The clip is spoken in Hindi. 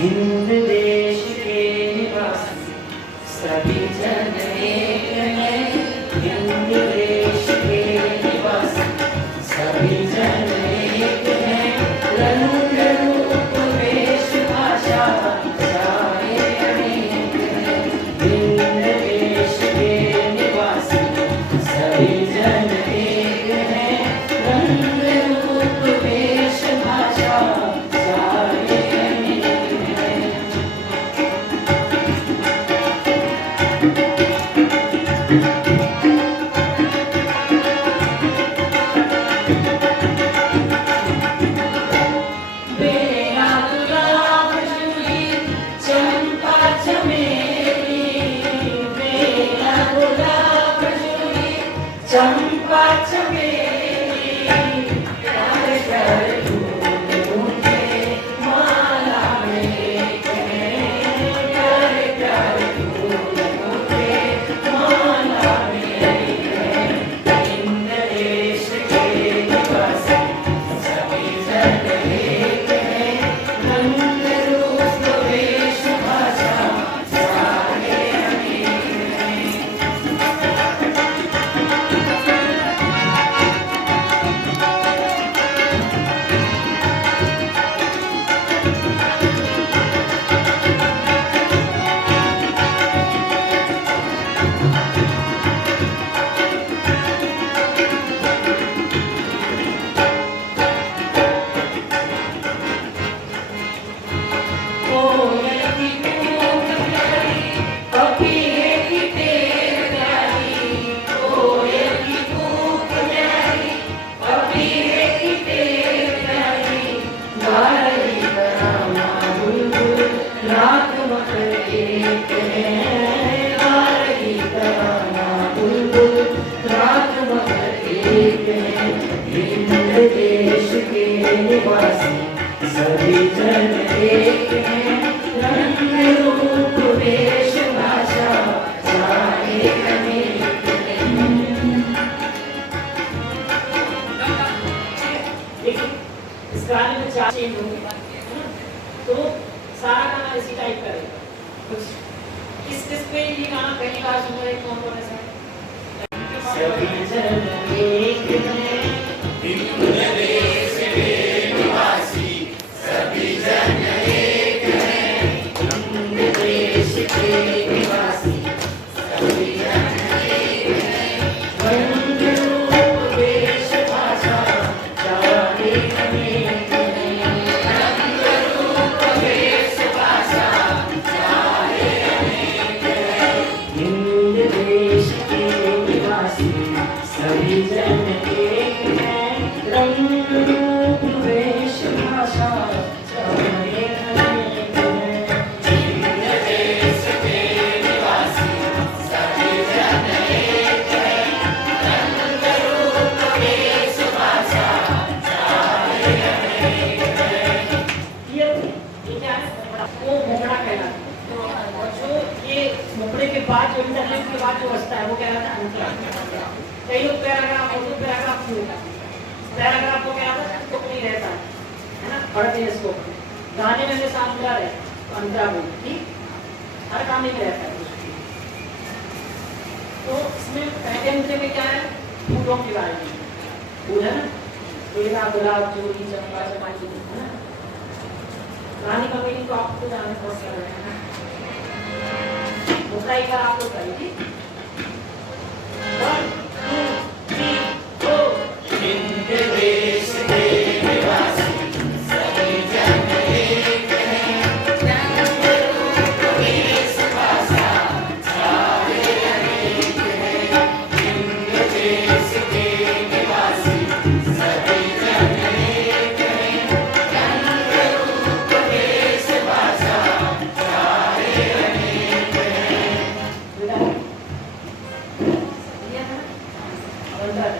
हिंद देश के निवासी सभी जन एक हैं। हिंद देश के निवासी सभी जन एक हैं। रंग रूप वेश भाषा चाहे अनेक हैं। हिंद देश के निवासी सभी जन एक हैं। रंग रूप वेश भाषा चाहे अनेक हैं। बेला गुलाब जूही चंपा चमेली। बेला गुलाब जूही चंपा चमेली। प्यारे प्यारे फूल उनके माला में एक हैं। प्यारे प्यारे फूल उनके माला में एक हैं। हिंद देश के निवासी सभी जन एक हैं। रंग रूप वेश भाषा चाहे अनेक हैं। कोयल की कूक प्यारी, पपीहे की टेर प्यारी। कोयल की कूक प्यारी, पपीहे की टेर प्यारी। गा रही तराना बुलबुल रात मगर एक हैं। गा रही तराना बुलबुल रात मगर एक हैं। हिंद देश के निवासी सभी जन एक हैं। रंग रूप वेश भाषा चाहे अनेक हैं। देखिए इस गाने में चार चेंज होंगे तो सारा गाना इसी टाइप का रहेगा। कुछ किस पे ये गाना पहली बार सुन रहे कौन कौन ऐसा है? सभी जन एक हैं। हिंद देश के निवासी सभी जन एक हैं। हिंद देश के निवासी सभी जन एक हैं। रंग रूप वेश भाषा चाहे अनेक हैं। रंग रूप वेश भाषा चाहे अनेक हैं। हिंद देश के निवासी सभी जन एक हैं। रंग रूप वेश भाषा चाहे अनेक हैं। हिंद देश के निवासी सभी जन एक हैं। रंग रूप वेश भाषा चाहे अनेक हैं। ये क्या है? वो मुखड़ा कहलाता है। और जो ये मुखड़े के बाद जो इंटरनेट के बाद जो बचता है वो कहलाता है अंतरा। कई लोग पैराग्राफ और पैराग्राफ पैराग्राफ को क्या होता है? तुक नहीं रहता है ना, पढ़ते हैं इसको। गाने में जैसा अंतरा है तो अंतरा बोल ठीक हर गाने में रहता है। तो इसमें पहले अंतरे में क्या है? फूलों के बारे में फूल है ना, बेला गुलाब जूही चंपा चमेली है ना। गाने का मीनिंग तो आपको जाने बहुत सारा है ना। मुद्रा एक बार आप लोग करिए। 1 2 3 4। हिंद देश के निवासी सभी जन एक हैं। रंग रूप वेश भाषा चाहे अनेक हैं। हिंद देश के निवासी सभी जन एक हैं। रंग रूप वेश भाषा चाहे अनेक हैं। दिया था? अब अंदर